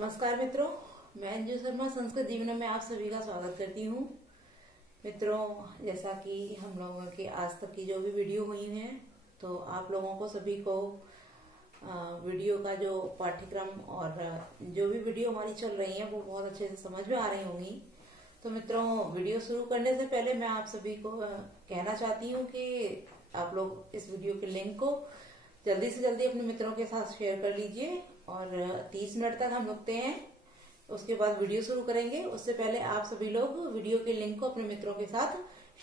नमस्कार मित्रों, मैं अंजू शर्मा संस्कृत जीवन में आप सभी का स्वागत करती हूँ। मित्रों, जैसा कि हम लोगों के आज तक की जो भी वीडियो हुई हैं, तो आप लोगों को सभी को वीडियो का जो पाठ्यक्रम और जो भी वीडियो हमारी चल रही है वो बहुत अच्छे से समझ में आ रही होंगी। तो मित्रों, वीडियो शुरू करने से पहले मैं आप सभी को कहना चाहती हूँ कि आप लोग इस वीडियो के लिंक को जल्दी से जल्दी अपने मित्रों के साथ शेयर कर लीजिए और 30 मिनट तक हम रुकते हैं, उसके बाद वीडियो शुरू करेंगे। उससे पहले आप सभी लोग वीडियो के लिंक को अपने मित्रों के साथ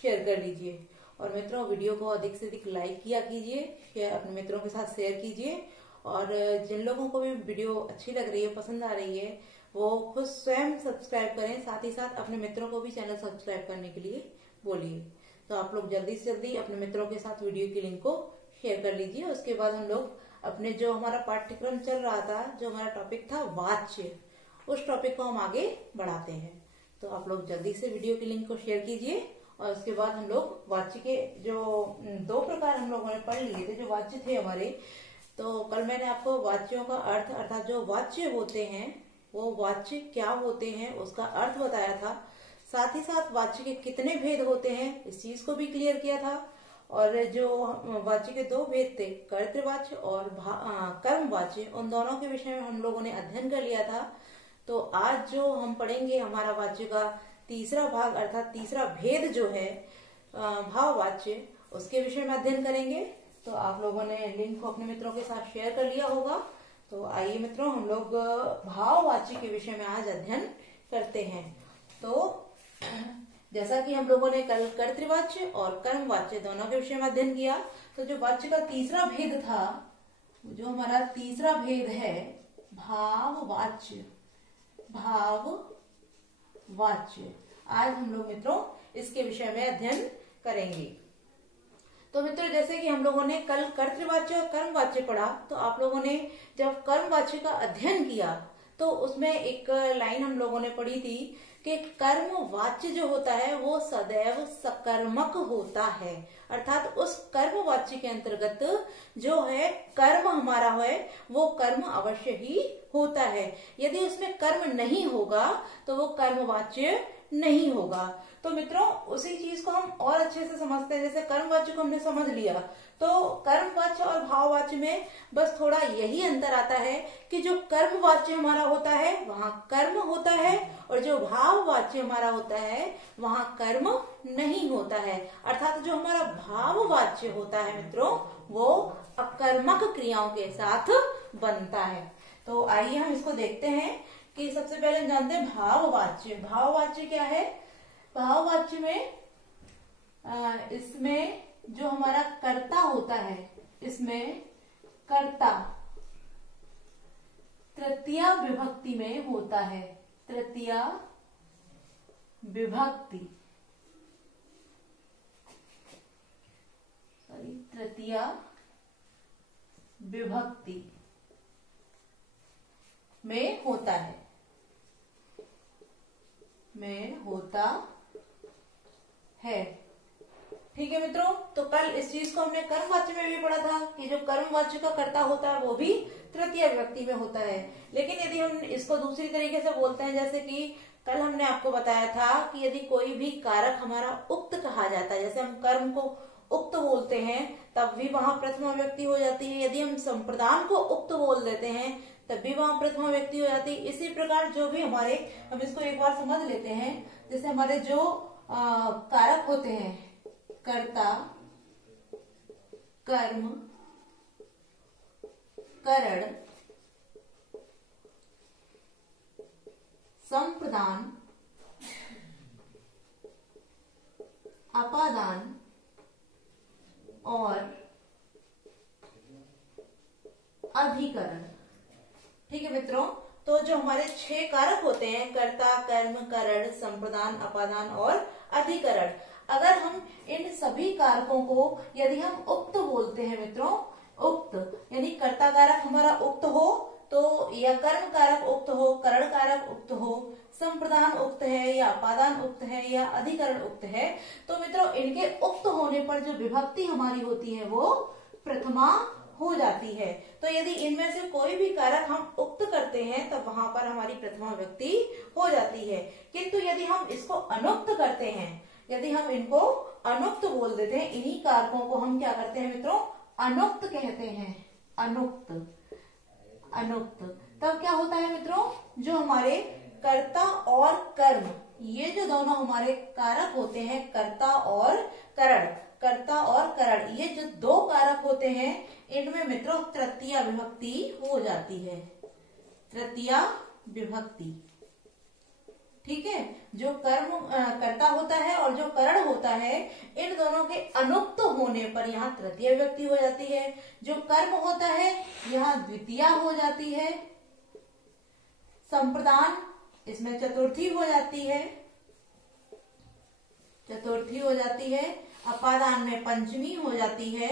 शेयर कर लीजिए और मित्रों वीडियो को अधिक से अधिक लाइक किया कीजिए, अपने मित्रों के साथ शेयर कीजिए और जिन लोगों को भी वीडियो अच्छी लग रही है, पसंद आ रही है, वो खुद स्वयं सब्सक्राइब करें, साथ ही साथ अपने मित्रों को भी चैनल सब्सक्राइब करने के लिए बोलिए। तो आप लोग जल्दी से जल्दी अपने मित्रों के साथ वीडियो की लिंक को शेयर कर लीजिए। उसके बाद हम लोग अपने जो हमारा पाठ्यक्रम चल रहा था, जो हमारा टॉपिक था वाच्य, उस टॉपिक को हम आगे बढ़ाते हैं। तो आप लोग जल्दी से वीडियो की लिंक को शेयर कीजिए और उसके बाद हम लोग वाच्य के जो 2 प्रकार हम लोगों ने पढ़ लिए थे, जो वाच्य थे हमारे। तो कल मैंने आपको वाच्यों का अर्थ अर्थात जो वाच्य होते हैं वो वाच्य क्या होते हैं उसका अर्थ बताया था। साथ ही साथ वाच्य के कितने भेद होते हैं इस चीज को भी क्लियर किया था। और जो वाच्य के 2 भेद थे, कर्तृवाच्य और कर्मवाच्य, उन दोनों के विषय में हम लोगों ने अध्ययन कर लिया था। तो आज जो हम पढ़ेंगे हमारा वाच्य का तीसरा भाग अर्थात तीसरा भेद जो है भाववाच्य, उसके विषय में अध्ययन करेंगे। तो आप लोगों ने लिंक को अपने मित्रों के साथ शेयर कर लिया होगा। तो आइए मित्रों, हम लोग भाववाच्य के विषय में आज अध्ययन करते हैं। तो जैसा कि हम लोगों ने कल कर्तृवाच्य और कर्मवाच्य दोनों के विषय में अध्ययन किया, तो जो वाच्य का तीसरा भेद था, जो हमारा तीसरा भेद है भाववाच्य, भाववाच्य, आज हम लोग मित्रों इसके विषय में अध्ययन करेंगे। तो मित्रों, जैसे कि हम लोगों ने कल कर्तृवाच्य और कर्मवाच्य पढ़ा, तो आप लोगों ने जब कर्मवाच्य का अध्ययन किया तो उसमें एक लाइन हम लोगों ने पढ़ी थी कि कर्मवाच्य जो होता है वो सदैव सकर्मक होता है, अर्थात उस कर्मवाच्य के अंतर्गत जो है कर्म हमारा है वो कर्म अवश्य ही होता है। यदि उसमें कर्म नहीं होगा तो वो कर्मवाच्य नहीं होगा। तो मित्रों, उसी चीज को हम और अच्छे से समझते हैं। जैसे कर्मवाच्य को हमने समझ लिया, तो कर्मवाच्य और भाववाच्य में बस थोड़ा यही अंतर आता है कि जो कर्मवाच्य हमारा होता है वहां कर्म होता है और जो भाववाच्य हमारा होता है वहां कर्म नहीं होता है। अर्थात जो हमारा भाववाच्य होता है मित्रों वो अकर्मक क्रियाओं के साथ बनता है। तो आइए हम इसको देखते हैं कि सबसे पहले हम जानते हैं भाववाच्य। भाववाच्य क्या है? भाववाच्य में इसमें जो हमारा कर्ता होता है, इसमें कर्ता तृतीया विभक्ति में होता है। तृतीया विभक्ति, तृतीया विभक्ति में होता है, में होता है। ठीक है मित्रों, तो कल इस चीज को हमने कर्मवाच्य में भी पढ़ा था कि जो कर्मवाच्य का कर्ता होता है वो भी तृतीय विभक्ति में होता है। लेकिन यदि हम इसको दूसरी तरीके से बोलते हैं, जैसे कि कल हमने आपको बताया था कि यदि कोई भी कारक हमारा उक्त कहा जाता है, जैसे हम कर्म को उक्त बोलते हैं तब भी वहां प्रथमा व्यक्ति हो जाती है। यदि हम संप्रदान को उक्त बोल देते हैं तब भी वहां प्रथमा व्यक्ति हो जाती है। इसी प्रकार जो भी हमारे, हम इसको एक बार समझ लेते हैं, जैसे हमारे जो कारक होते हैं, कर्ता, कर्म, करण, संप्रदान, अपादान और अधिकरण। ठीक है मित्रों, तो जो हमारे 6 कारक होते हैं, कर्ता, कर्म, करण, संप्रदान, अपादान और अधिकरण, अगर हम इन सभी कारकों को यदि हम उक्त बोलते हैं मित्रों, उक्त यानी कर्ता कारक हमारा उक्त हो तो, या कर्म कारक उक्त हो, करण कारक उक्त हो, संप्रदान उक्त है या अपादान उक्त है या अधिकरण उक्त है, तो मित्रों इनके उक्त होने पर जो विभक्ति हमारी होती है वो प्रथमा हो जाती है। तो यदि इनमें से कोई भी कारक हम उक्त करते हैं तब वहां पर हमारी प्रथमा विभक्ति हो जाती है। किंतु यदि हम इसको अनुक्त करते हैं, यदि हम इनको अनुक्त बोल देते हैं, इन्हीं कारकों को हम क्या करते हैं मित्रों, अनुक्त कहते हैं। अनुक्त, अनुक्त तब क्या होता है मित्रों, जो हमारे कर्ता और कर्म, ये जो दोनों हमारे कारक होते हैं, कर्ता और करण, कर्ता और करण, ये जो दो कारक होते हैं, इनमें मित्रों तृतीया विभक्ति हो जाती है। तृतीया विभक्ति, ठीक है। जो कर्म कर्ता होता है और जो करण होता है, इन दोनों के अनुक्त होने पर यहाँ तृतीय विभक्ति हो जाती है। जो कर्म होता है यहाँ द्वितीया हो जाती है। संप्रदान, इसमें चतुर्थी हो जाती है, चतुर्थी हो जाती है। अपादान में पंचमी हो जाती है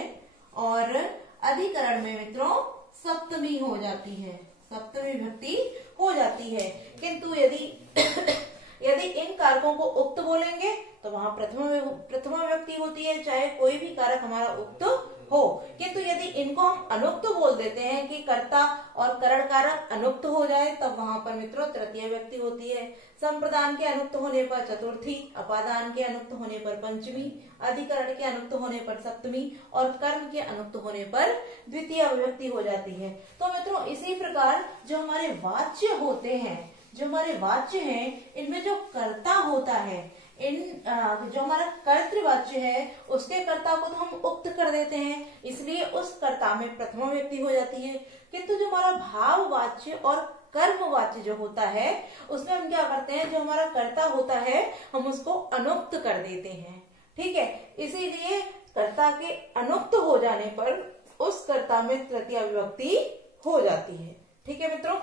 और अधिकरण में मित्रों सप्तमी हो जाती है, सप्तमी विभक्ति हो जाती है। किंतु यदि इन कारकों को उक्त बोलेंगे तो वहां प्रथमा विभक्ति होती है, चाहे कोई भी कारक हमारा उक्त हो। किंतु यदि इनको हम अनुक्त बोल देते हैं कि कर्ता और करण कारक अनुक्त हो जाए, तब वहां पर मित्रों तृतीय विभक्ति होती है। संप्रदान के अनुक्त होने पर चतुर्थी, अपादान के अनुक्त होने पर पंचमी, अधिकरण के अनुक्त होने पर सप्तमी और कर्म के अनुक्त होने पर द्वितीय विभक्ति हो जाती है। तो मित्रों इसी प्रकार जो हमारे वाच्य होते हैं, जो हमारे वाच्य हैं, इनमें जो कर्ता होता है, जो हमारा कर्तृवाच्य है, उसके कर्ता को तो हम उक्त कर देते हैं, इसलिए उस कर्ता में प्रथमा विभक्ति हो जाती है। किंतु जो हमारा भाववाच्य और कर्मवाच्य जो होता है, उसमें हम क्या करते हैं, जो हमारा कर्ता होता है हम उसको अनुक्त कर देते हैं, ठीक है। इसीलिए कर्ता के अनुक्त हो जाने पर उस कर्ता में तृतीय विभक्ति हो जाती है, ठीक है मित्रों।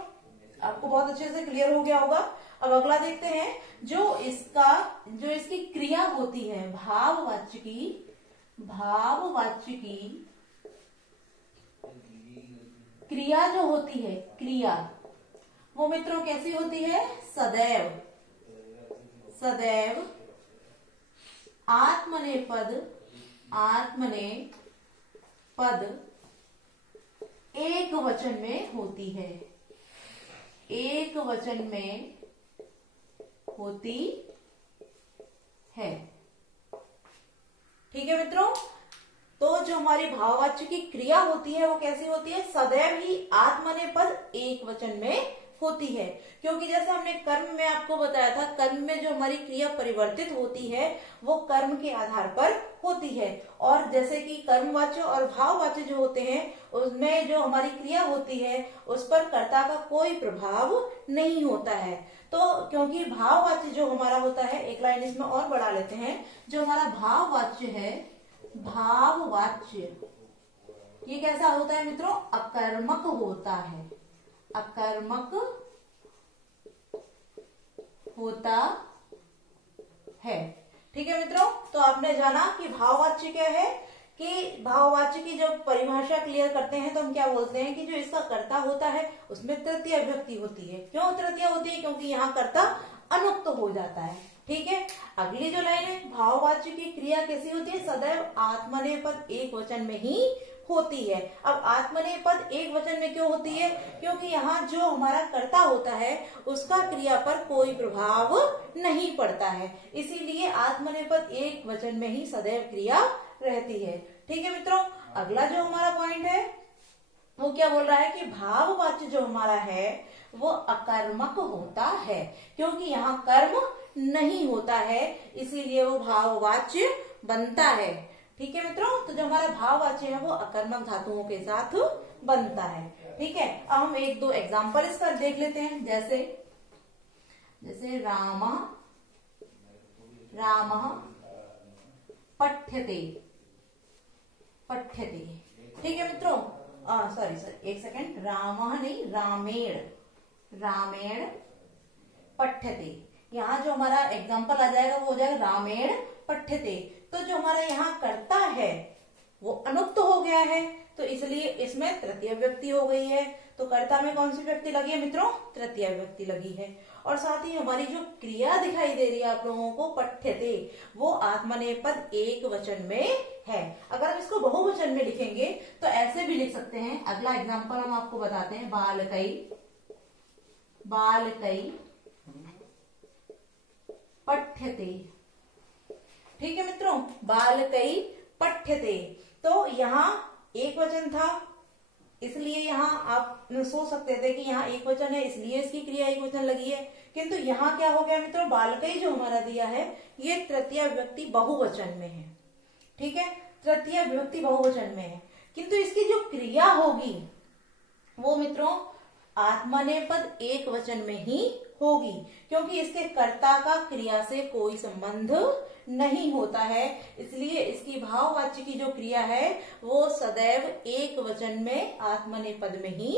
आपको बहुत अच्छे से क्लियर हो गया होगा। अब अगला देखते हैं, जो इसकी क्रिया होती है, भाववाच्य की क्रिया जो होती है, क्रिया वो मित्रों कैसी होती है, सदैव, सदैव आत्मनेपद, आत्मनेपद एक वचन में होती है, एक वचन में होती है, ठीक है मित्रों। तो जो हमारी भाववाच्य की क्रिया होती है वो कैसी होती है, सदैव ही आत्मनेपद एक वचन में होती है। क्योंकि जैसे हमने कर्म में आपको बताया था, कर्म में जो हमारी क्रिया परिवर्तित होती है वो कर्म के आधार पर होती है, और जैसे कि कर्मवाच्य और भाववाच्य जो होते हैं उसमें जो हमारी क्रिया होती है उस पर कर्ता का कोई प्रभाव नहीं होता है। तो क्योंकि भाववाच्य जो हमारा होता है, एक लाइन इसमें और बढ़ा लेते हैं, जो हमारा भाववाच्य है, भाववाच्य ये कैसा होता है मित्रों, अकर्मक होता है, अकर्मक होता है, ठीक है मित्रों। तो आपने जाना कि भाववाच्य क्या है, कि भाववाच्य की जब परिभाषा क्लियर करते हैं तो हम क्या बोलते हैं कि जो इसका कर्ता होता है उसमें तृतीय विभक्ति होती है। क्यों तृतीय होती है, क्योंकि यहाँ कर्ता अनुक्त हो जाता है, ठीक है। अगली जो लाइन है, भाववाच्य की क्रिया कैसी होती है, सदैव आत्मनेपद एक वचन में ही होती है। अब आत्मनेपद एक वचन में क्यों होती है, क्योंकि यहाँ जो हमारा कर्ता होता है उसका क्रिया पर कोई प्रभाव नहीं पड़ता है, इसीलिए आत्मनेपद एक वचन में ही सदैव क्रिया रहती है, ठीक है मित्रों। अगला जो हमारा पॉइंट है वो क्या बोल रहा है कि भाववाच्य जो हमारा है वो अकर्मक होता है, क्योंकि यहाँ कर्म नहीं होता है, इसीलिए वो भाववाच्य बनता है, ठीक है मित्रों। तो जो हमारा भाववाच्य है वो अकर्मक धातुओं के साथ बनता है, ठीक है। अब हम एक दो एग्जांपल इसका देख लेते हैं, जैसे रामः पठ्यते, पठ्यते, ठीक है मित्रों। सॉरी एक सेकेंड, रामः नहीं, रामेण पठ्यते। यहाँ जो हमारा एग्जाम्पल आ जाएगा वो हो जाएगा रामेण पठ्यते। तो जो हमारा यहाँ कर्ता है वो अनुक्त हो गया है, तो इसलिए इसमें तृतीय विभक्ति हो गई है। तो कर्ता में कौन सी व्यक्ति लगी है मित्रों? तृतीया व्यक्ति लगी है। और साथ ही हमारी जो क्रिया दिखाई दे रही है आप लोगों को, पठ्यते, वो आत्मनेपद एक वचन में है। अगर हम इसको बहुवचन में लिखेंगे तो ऐसे भी लिख सकते हैं। अगला एग्जाम्पल हम आपको बताते हैं, बालकै, बालकै पठ्यते। ठीक है मित्रों, बालकै पठ्यते। तो यहाँ एक वचन था, इसलिए यहाँ आप सोच सकते थे कि यहाँ एक वचन है इसलिए इसकी क्रिया एक वचन लगी है, किंतु यहाँ क्या हो गया मित्रों? बालकै जो हमारा दिया है ये तृतीय व्यक्ति बहुवचन में है। ठीक है, तृतीय विभक्ति बहुवचन में है, किंतु इसकी जो क्रिया होगी वो मित्रों आत्मनेपद एक वचन में ही होगी, क्योंकि इसके कर्ता का क्रिया से कोई संबंध नहीं होता है। इसलिए इसकी भाववाच्य की जो क्रिया है वो सदैव एक वचन में आत्मनेपद में ही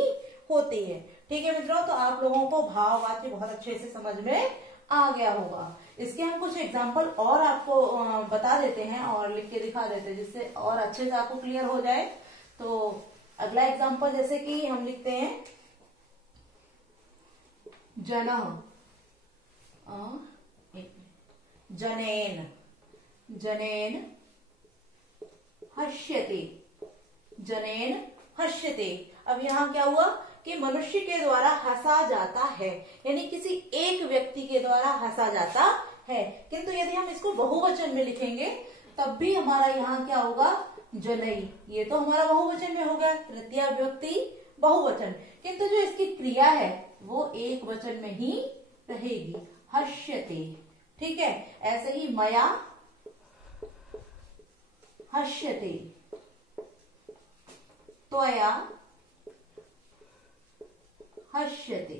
होती है। ठीक है मित्रों, तो आप लोगों को भाववाच्य बहुत अच्छे से समझ में आ गया होगा। इसके हम कुछ एग्जाम्पल और आपको बता देते हैं और लिख के दिखा देते हैं, जिससे और अच्छे से आपको क्लियर हो जाए। तो अगला एग्जाम्पल जैसे कि हम लिखते हैं, जनः, जनेन, जनेन हश्यते, जनेन हश्यते। अब यहाँ क्या हुआ कि मनुष्य के द्वारा हंसा जाता है, यानी किसी एक व्यक्ति के द्वारा हंसा जाता है। किंतु यदि हम इसको बहुवचन में लिखेंगे तब भी हमारा यहाँ क्या होगा? जनै। ये तो हमारा बहुवचन में हो गया, तृतीय व्यक्ति बहुवचन, किंतु जो इसकी क्रिया है वो एक वचन में ही रहेगी, हश्यते। ठीक है, ऐसे ही मया हश्यते, त्वया हश्यते।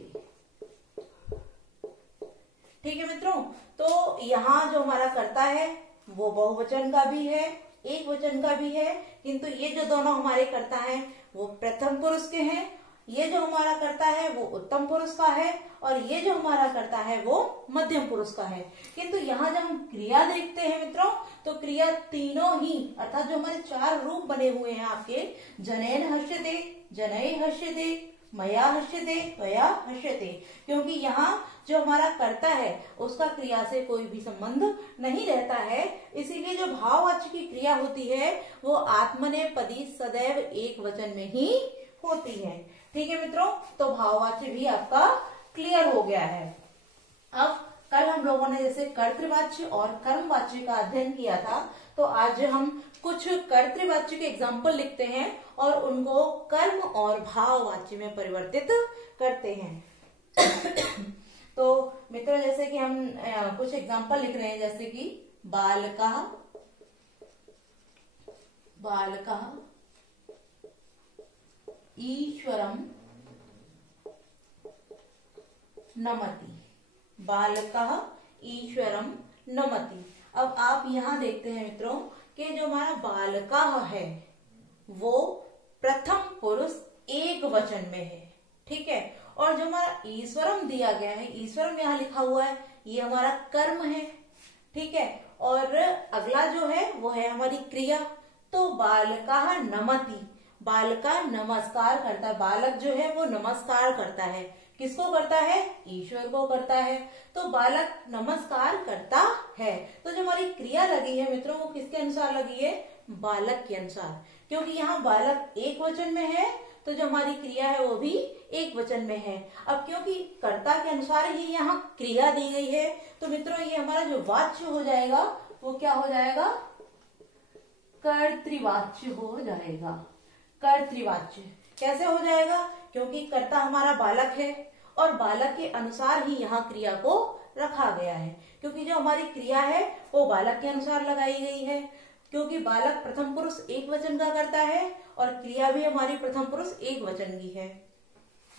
ठीक है मित्रों, तो यहाँ जो हमारा कर्ता है वो बहुवचन का भी है, एक वचन का भी है, किंतु ये जो दोनों हमारे कर्ता हैं वो प्रथम पुरुष के हैं। ये जो हमारा कर्ता है वो उत्तम पुरुष का है और ये जो हमारा कर्ता है वो मध्यम पुरुष का है। किंतु यहाँ जब हम क्रिया देखते हैं मित्रों, तो क्रिया तीनों ही, अर्थात जो हमारे चार रूप बने हुए हैं आपके, जनेन हश्यते, जनै हश्यते, मया हश्यते, त्वया हश्यते, क्योंकि यहाँ जो हमारा कर्ता है उसका क्रिया से कोई भी संबंध नहीं रहता है। इसीलिए जो भाववाच्य की क्रिया होती है वो आत्मनेपदी सदैव एक वचन में ही होती है। ठीक है मित्रों, तो भाववाच्य भी आपका क्लियर हो गया है। अब कल हम लोगों ने जैसे कर्तृवाच्य और कर्मवाच्य का अध्ययन किया था, तो आज हम कुछ कर्तृवाच्य के एग्जाम्पल लिखते हैं और उनको कर्म और भाववाच्य में परिवर्तित करते हैं। तो मित्रों जैसे कि हम कुछ एग्जाम्पल लिख रहे हैं, जैसे कि बालकः, बालकः ईश्वरं नमति, बालकः ईश्वरं नमति। अब आप यहाँ देखते हैं मित्रों कि जो हमारा बालकः है वो प्रथम पुरुष एक वचन में है। ठीक है, और जो हमारा ईश्वरम दिया गया है, ईश्वरम यहाँ लिखा हुआ है, ये हमारा कर्म है। ठीक है, और अगला जो है वो है हमारी क्रिया। तो बालकः नमति, बालका नमस्कार करता है, बालक जो है वो नमस्कार करता है, किसको करता है? ईश्वर को करता है। तो बालक नमस्कार करता है, तो जो हमारी क्रिया लगी है मित्रों वो किसके अनुसार लगी है? बालक के अनुसार, क्योंकि यहाँ बालक एक वचन में है तो जो हमारी क्रिया है वो भी एक वचन में है। अब क्योंकि कर्ता के अनुसार ही यहाँ क्रिया दी गई है, तो मित्रों ये हमारा जो वाच्य हो जाएगा वो क्या हो जाएगा? कर्तृवाच्य हो जाएगा। कर्तृवाच्य कैसे हो जाएगा? क्योंकि कर्ता हमारा बालक है और बालक के अनुसार ही यहाँ क्रिया को रखा गया है, क्योंकि जो हमारी क्रिया है वो बालक के अनुसार लगाई गई है, क्योंकि बालक प्रथम पुरुष एक वचन का करता है और क्रिया भी हमारी प्रथम पुरुष एक वचन की है।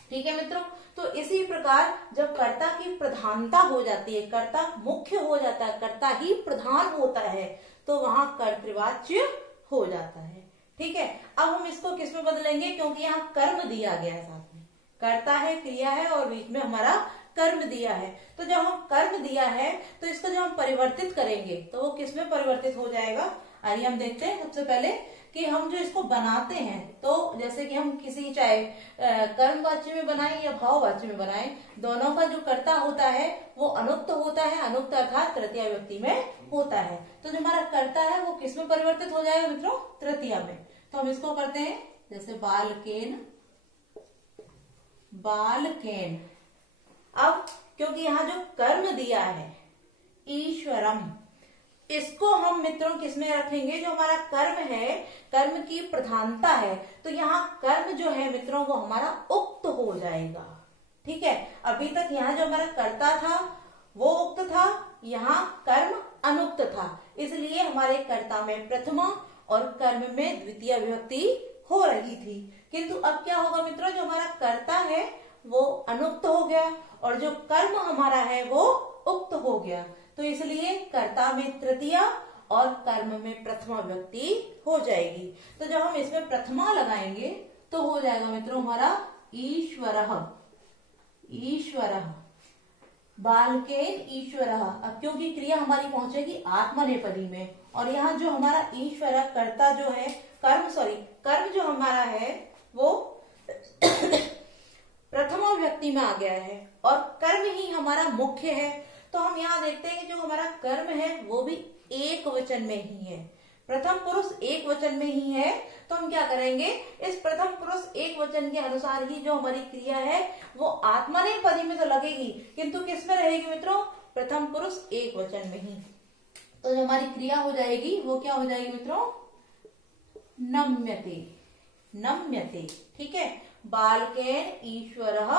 ठीक है मित्रों, तो इसी प्रकार जब कर्ता की प्रधानता हो जाती है, कर्ता मुख्य हो जाता है, कर्ता ही प्रधान होता है, तो वहां कर्तृवाच्य हो जाता है। ठीक है, अब हम इसको किस में बदलेंगे? क्योंकि यहाँ कर्म दिया गया है, साथ में कर्ता है, क्रिया है और बीच में हमारा कर्म दिया है। तो जब हम कर्म दिया है तो इसको जब हम परिवर्तित करेंगे तो वो किस में परिवर्तित हो जाएगा? आइए हम देखते हैं सबसे पहले कि हम जो इसको बनाते हैं, तो जैसे कि हम किसी चाहे कर्मवाच्य में बनाएं या भाववाच्य में बनाएं, दोनों का जो कर्ता होता है वो अनुक्त होता है। अनुक्त अर्थात तृतीया विभक्ति में होता है। तो जो हमारा कर्ता है वो किस में परिवर्तित हो जाएगा मित्रों? तृतीया में। तो हम इसको करते हैं जैसे बालकेन, बालकेन। अब क्योंकि यहाँ जो कर्म दिया है ईश्वरम, इसको हम मित्रों किसमें रखेंगे? जो हमारा कर्म है, कर्म की प्रधानता है, तो यहाँ कर्म जो है मित्रों वो हमारा उक्त हो जाएगा। ठीक है, अभी तक यहाँ जो हमारा कर्ता था वो उक्त था, यहाँ कर्म अनुक्त था, इसलिए हमारे कर्ता में प्रथमा और कर्म में द्वितीय विभक्ति हो रही थी। किंतु अब क्या होगा मित्रों? जो हमारा कर्ता है वो अनुक्त हो गया और जो कर्म हमारा है वो उक्त हो गया, तो इसलिए कर्ता में तृतीया और कर्म में प्रथमा विभक्ति हो जाएगी। तो जब हम इसमें प्रथमा लगाएंगे तो हो जाएगा मित्रों हमारा ईश्वरः, ईश्वरः, बालकेन ईश्वरः। अब क्योंकि क्रिया हमारी पहुंचेगी आत्मनेपदी में, और यहाँ जो हमारा ईश्वर कर्ता जो है, कर्म जो हमारा है वो प्रथमा विभक्ति में आ गया है और कर्म ही हमारा मुख्य है। तो हम यहाँ देखते हैं कि जो हमारा कर्म है वो भी एक वचन में ही है, प्रथम पुरुष एक वचन में ही है। तो हम क्या करेंगे? इस प्रथम पुरुष एक वचन के अनुसार ही जो हमारी क्रिया है वो आत्मनेपदी में तो लगेगी, किंतु किस में रहेगी मित्रों? प्रथम पुरुष एक वचन में ही। तो जो हमारी क्रिया हो जाएगी वो क्या हो जाएगी मित्रों? नम्यते, नम्यते। ठीक है, बालकेन ईश्वरः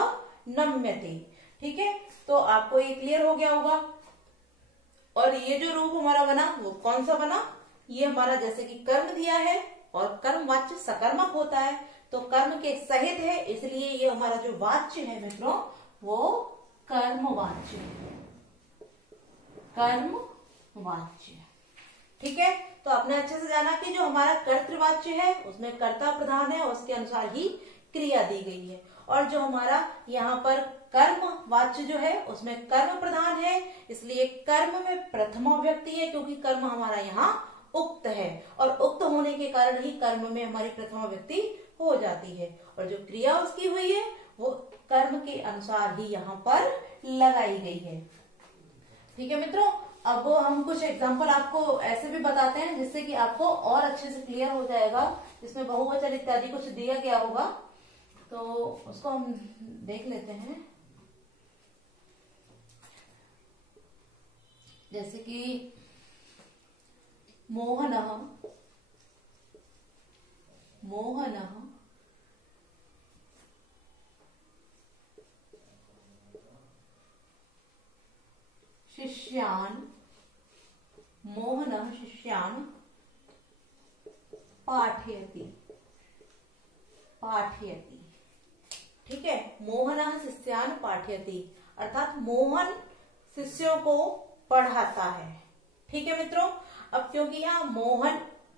नम्यते। ठीक है, तो आपको ये क्लियर हो गया होगा। और ये जो रूप हमारा बना वो कौन सा बना? ये हमारा जैसे कि कर्म दिया है और कर्म वाच्य सकर्मक होता है, तो कर्म के सहित है, इसलिए ये हमारा जो वाच्य है मित्रों वो कर्म वाच्य है, कर्म वाच्य। ठीक है, तो आपने अच्छे से जाना कि जो हमारा कर्तृवाच्य है उसमें कर्ता प्रधान है और उसके अनुसार ही क्रिया दी गई है, और जो हमारा यहाँ पर कर्म वाच्य जो है उसमें कर्म प्रधान है, इसलिए कर्म में प्रथमा व्यक्ति है, क्योंकि कर्म हमारा यहाँ उक्त है और उक्त होने के कारण ही कर्म में हमारी प्रथमा व्यक्ति हो जाती है, और जो क्रिया उसकी हुई है वो कर्म के अनुसार ही यहाँ पर लगाई गई है। ठीक है मित्रों, अब हम कुछ एग्जाम्पल आपको ऐसे भी बताते हैं जिससे कि आपको और अच्छे से क्लियर हो जाएगा। इसमें बहुवचन इत्यादि कुछ दिया गया होगा तो उसको हम देख लेते हैं। जैसे कि मोहनः, मोहनः शिष्यान्, मोहनः शिष्यान् पाठयति, पाठयति। ठीक है, मोहनः शिष्यान् पाठयति अर्थात मोहन शिष्यों को पढ़ाता है। ठीक है मित्रों, अब क्योंकि यहाँ मोहन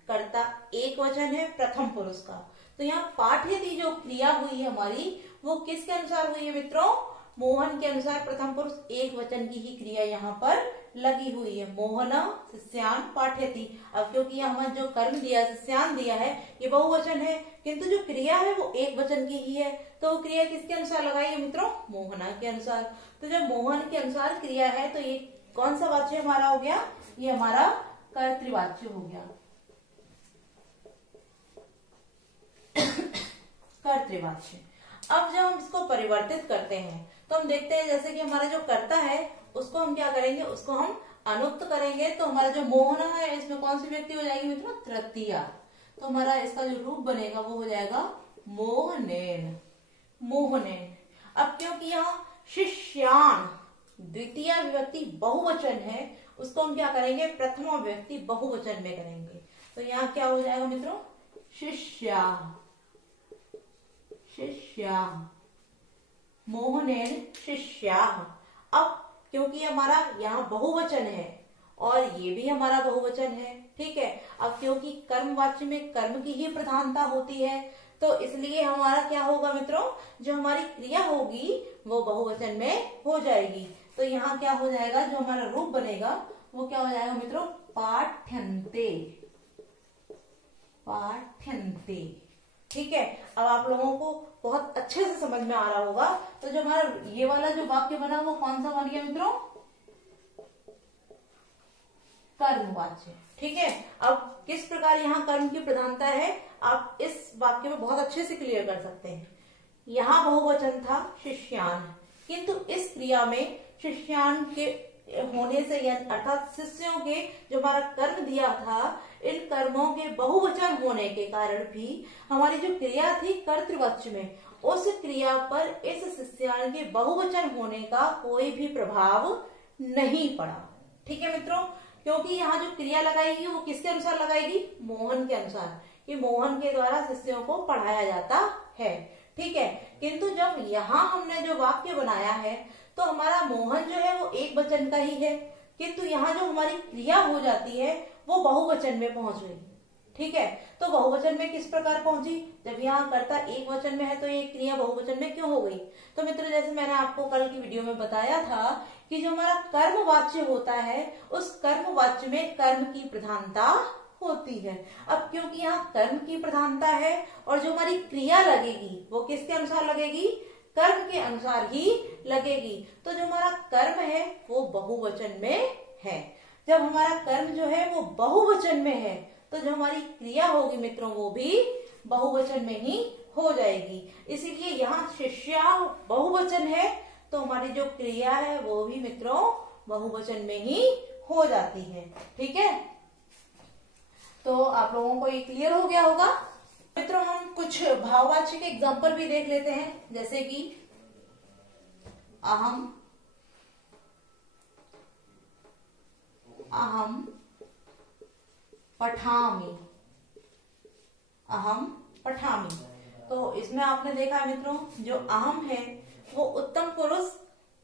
कर्ता एक वचन है प्रथम पुरुष का, तो यहाँ पाठयति जो क्रिया हुई है हमारी वो किसके अनुसार हुई है मित्रों? मोहन के अनुसार प्रथम पुरुष एक वचन की ही क्रिया यहाँ पर लगी हुई है, मोहन शिष्यान पाठयति। अब क्योंकि यहाँ जो कर्म दिया शिष्यान दिया है ये बहुवचन है, किंतु जो क्रिया है वो एक वचन की ही है, तो क्रिया किसके अनुसार लगाई है मित्रों? मोहना के अनुसार। तो जब मोहन के अनुसार क्रिया है तो ये कौन सा वाच्य हमारा हो गया? ये हमारा कर्तृवाच्य हो गया, कर्तृवाच्य। अब जब हम इसको परिवर्तित करते हैं तो हम देखते हैं जैसे कि हमारा जो कर्ता है उसको हम क्या करेंगे? उसको हम अनुक्त करेंगे, तो हमारा जो मोहन है इसमें कौन सी व्यक्ति हो जाएगी मित्रों? तृतीया। तो हमारा इसका जो रूप बनेगा वो हो जाएगा मोहनेन, मोहनेन। अब क्योंकि यहाँ शिष्यान द्वितीय विभक्ति बहुवचन है, उसको हम क्या करेंगे? प्रथमा विभक्ति बहुवचन में करेंगे। तो यहाँ क्या हो जाएगा मित्रों? शिष्या, शिष्या, मोहनेन शिष्या। अब क्योंकि हमारा यहाँ बहुवचन है और ये भी हमारा बहुवचन है, ठीक है। अब क्योंकि कर्मवाच्य में कर्म की ही प्रधानता होती है तो इसलिए हमारा क्या होगा मित्रों? जो हमारी क्रिया होगी वो बहुवचन में हो जाएगी। तो यहाँ क्या हो जाएगा? जो हमारा रूप बनेगा वो क्या हो जाएगा मित्रों? पाठ्यन्ते, पाठ्यन्ते। ठीक है, अब आप लोगों को बहुत अच्छे से समझ में आ रहा होगा। तो जो हमारा ये वाला जो वाक्य बना वो कौन सा बन गया मित्रों? कर्मवाच्य। ठीक है, अब किस प्रकार यहाँ कर्म की प्रधानता है आप इस वाक्य में बहुत अच्छे से क्लियर कर सकते हैं। यहाँ बहुवचन था शिष्यान, किंतु इस क्रिया में शिष्यान के होने से अर्थात शिष्यों के जो हमारा कर्म दिया था, इन कर्मों के बहुवचन होने के कारण भी हमारी जो क्रिया थी कर्तृवाच्य में, उस क्रिया पर इस शिष्यान के बहुवचन होने का कोई भी प्रभाव नहीं पड़ा। ठीक है मित्रों, क्योंकि यहाँ जो क्रिया लगाएगी वो किसके अनुसार लगाएगी? मोहन के अनुसार, कि मोहन के द्वारा शिष्यों को पढ़ाया जाता है। ठीक है, किंतु जब यहाँ हमने जो वाक्य बनाया है तो हमारा मोहन जो है वो एक वचन का ही है, किंतु यहाँ जो हमारी क्रिया हो जाती है वो बहुवचन में पहुंच गई। ठीक है, तो बहुवचन में किस प्रकार पहुंची? जब यहाँ कर्ता एक वचन में है तो ये क्रिया बहुवचन में क्यों हो गई? तो मित्रों, जैसे मैंने आपको कल की वीडियो में बताया था कि जो हमारा कर्मवाच्य होता है उस कर्मवाच्य में कर्म की प्रधानता होती है। अब क्योंकि यहाँ कर्म की प्रधानता है और जो हमारी क्रिया लगेगी वो किसके अनुसार लगेगी? कर्म के अनुसार ही लगेगी। तो जो हमारा कर्म है वो बहुवचन में है। जब हमारा कर्म जो है वो बहुवचन में है तो जो हमारी क्रिया होगी मित्रों वो भी बहुवचन में ही हो जाएगी। इसीलिए यहाँ शिष्या बहुवचन है तो हमारी जो क्रिया है वो भी मित्रों बहुवचन में ही हो जाती है। ठीक है, तो आप लोगों को ये क्लियर हो गया होगा। मित्रों, हम कुछ भाववाच्य के एग्जाम्पल भी देख लेते हैं, जैसे कि अहम पठामि, अहम पठामि। तो इसमें आपने देखा है मित्रों, जो अहम है वो उत्तम पुरुष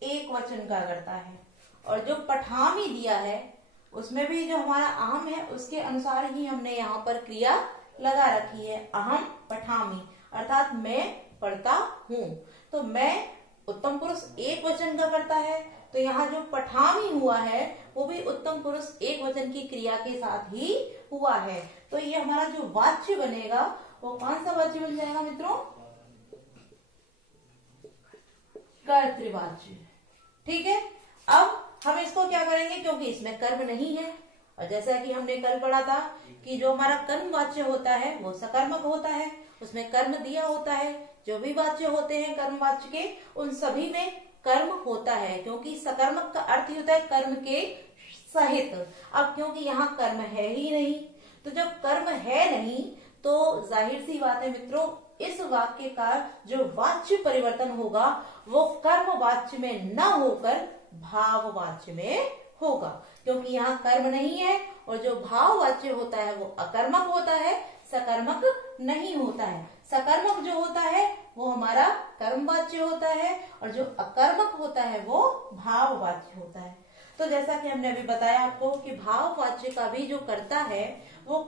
एक वचन का करता है, और जो पठामि दिया है उसमें भी जो हमारा अहम है उसके अनुसार ही हमने यहाँ पर क्रिया लगा रखी है, अहम पठामि, अर्थात मैं पढ़ता हूँ। तो मैं उत्तम पुरुष एक वचन का करता है, तो यहाँ जो पठामि हुआ है वो भी उत्तम पुरुष एक वचन की क्रिया के साथ ही हुआ है। तो ये हमारा जो वाच्य बनेगा वो कौन सा वाच्य बन जाएगा मित्रों? कर्तृवाच्य। ठीक है, अब हम इसको क्या करेंगे, क्योंकि इसमें कर्म नहीं है, और जैसा कि हमने कल पढ़ा था कि जो हमारा कर्म वाच्य होता है वो सकर्मक होता है, उसमें कर्म दिया होता है। जो भी वाच्य होते हैं कर्म वाच्य के, उन सभी में कर्म होता है, क्योंकि सकर्मक का अर्थ ही होता है कर्म के सहित। अब क्योंकि यहाँ कर्म है ही नहीं, तो जब कर्म है नहीं तो जाहिर सी बात है मित्रों, इस वाक्य का जो वाच्य परिवर्तन होगा वो कर्म वाच्य में न होकर भाव वाच्य में होगा, क्योंकि यहाँ कर्म नहीं है, और जो भाव वाच्य होता है वो अकर्मक होता है, सकर्मक नहीं होता है। सकर्मक जो होता है वो हमारा कर्मवाच्य होता है, और जो अकर्मक होता है वो भाववाच्य होता है। तो जैसा कि हमने अभी बताया आपको कि भाववाच्य का भी जो कर्ता है वो